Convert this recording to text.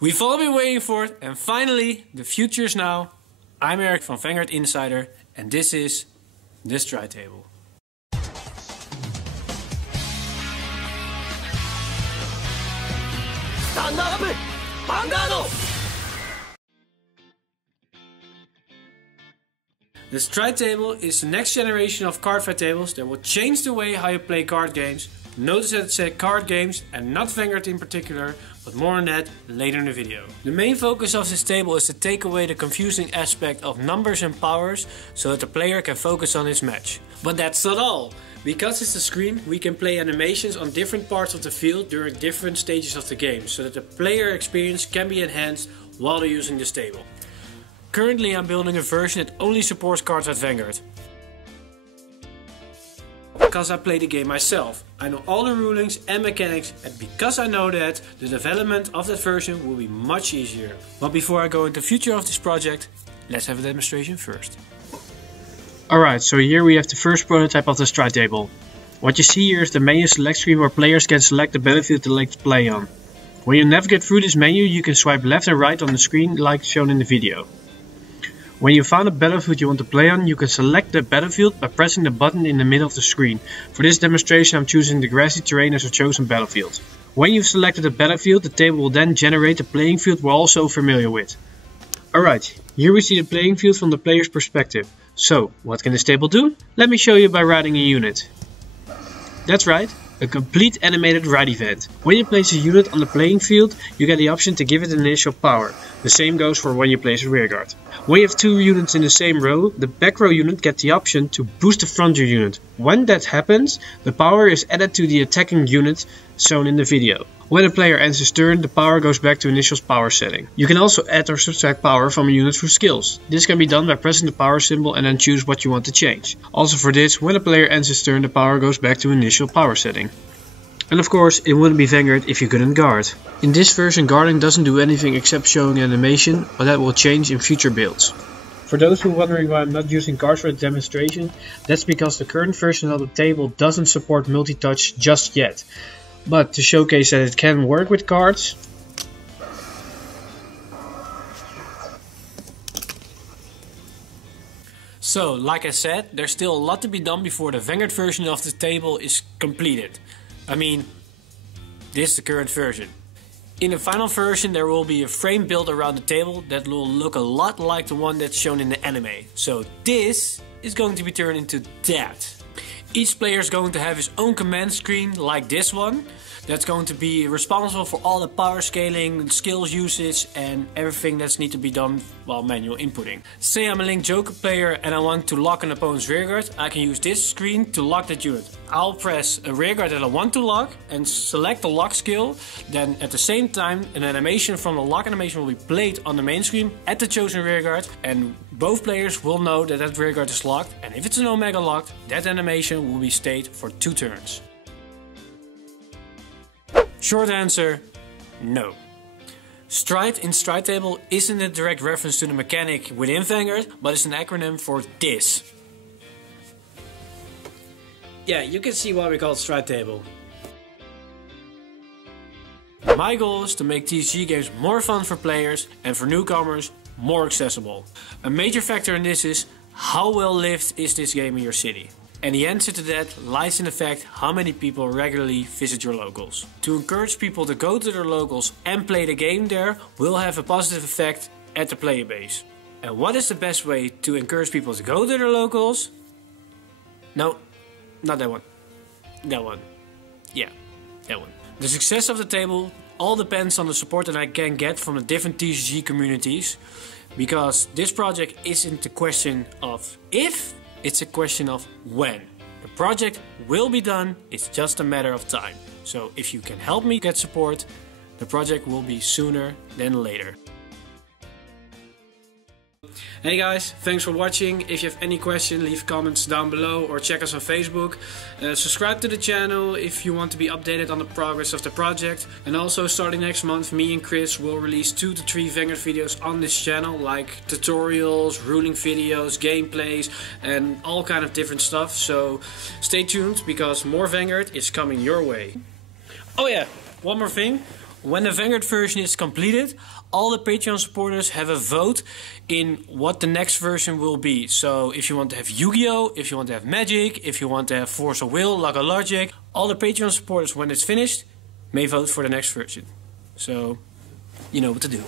We've all been waiting for it, and finally, the future is now. I'm Eric from Vanguard Insider, and this is the Stride Table. Stand up! Vanguard! The Stride Table is the next generation of card fight tables that will change the way how you play card games. Notice that it said card games and not Vanguard in particular, but more on that later in the video. The main focus of this table is to take away the confusing aspect of numbers and powers so that the player can focus on his match. But that's not all! Because it's a screen, we can play animations on different parts of the field during different stages of the game, so that the player experience can be enhanced while they're using this table. Currently I'm building a version that only supports cards at Vanguard. Because I play the game myself, I know all the rulings and mechanics, and because I know that, the development of that version will be much easier. But before I go into the future of this project, let's have a demonstration first. Alright, so here we have the first prototype of the Stride Table. What you see here is the menu select screen where players can select the battlefield they like to play on. When you navigate through this menu, you can swipe left and right on the screen like shown in the video. When you found a battlefield you want to play on, you can select the battlefield by pressing the button in the middle of the screen. For this demonstration I'm choosing the grassy terrain as a chosen battlefield. When you've selected a battlefield, the table will then generate the playing field we're all so familiar with. Alright, here we see the playing field from the player's perspective. So, what can this table do? Let me show you by riding a unit. That's right, a complete animated ride event. When you place a unit on the playing field, you get the option to give it an initial power. The same goes for when you place a rearguard. When you have two units in the same row, the back row unit gets the option to boost the front row unit. When that happens, the power is added to the attacking unit shown in the video. When a player ends his turn, the power goes back to initial power setting. You can also add or subtract power from a unit through skills. This can be done by pressing the power symbol and then choose what you want to change. Also for this, when a player ends his turn, the power goes back to initial power setting. And of course, it wouldn't be Vanguard if you couldn't guard. In this version, guarding doesn't do anything except showing animation, but that will change in future builds. For those who are wondering why I'm not using cards for the demonstration, that's because the current version of the table doesn't support multi-touch just yet. But to showcase that it can work with cards, so, like I said, there's still a lot to be done before the Vanguard version of the table is completed. I mean, this is the current version. In the final version there will be a frame built around the table that will look a lot like the one that's shown in the anime. So this is going to be turned into that. Each player is going to have his own command screen like this one. That's going to be responsible for all the power scaling, skills usage and everything that's need to be done while manual inputting. Say I'm a Link Joker player and I want to lock an opponent's rearguard, I can use this screen to lock that unit. I'll press a rearguard that I want to lock and select the lock skill. Then at the same time an animation from the lock animation will be played on the main screen at the chosen rearguard, and both players will know that that rearguard is locked, and if it's an Omega locked, that animation will be stayed for 2 turns. Short answer, no. Stride in Stride Table isn't a direct reference to the mechanic within Vanguard, but it's an acronym for this. Yeah, you can see why we call it Stride Table. My goal is to make TCG games more fun for players and for newcomers more accessible. A major factor in this is how well lived is this game in your city. And the answer to that lies in the fact how many people regularly visit your locals. To encourage people to go to their locals and play the game there will have a positive effect at the player base. And what is the best way to encourage people to go to their locals? No, not that one. That one. Yeah, that one. The success of the table all depends on the support that I can get from the different TCG communities. Because this project isn't a question of if, it's a question of when. The project will be done, it's just a matter of time. So if you can help me get support, the project will be sooner than later. Hey guys, thanks for watching. If you have any questions, leave comments down below or check us on Facebook. Subscribe to the channel if you want to be updated on the progress of the project. And also starting next month, me and Chris will release 2 to 3 Vanguard videos on this channel, like tutorials, ruling videos, gameplays and all kind of different stuff. So stay tuned because more Vanguard is coming your way. Oh yeah, one more thing. when the Vanguard version is completed, all the Patreon supporters have a vote in what the next version will be. So if you want to have Yu-Gi-Oh!, if you want to have Magic, if you want to have Force of Will, Lago Logic, all the Patreon supporters, when it's finished, may vote for the next version. So, you know what to do.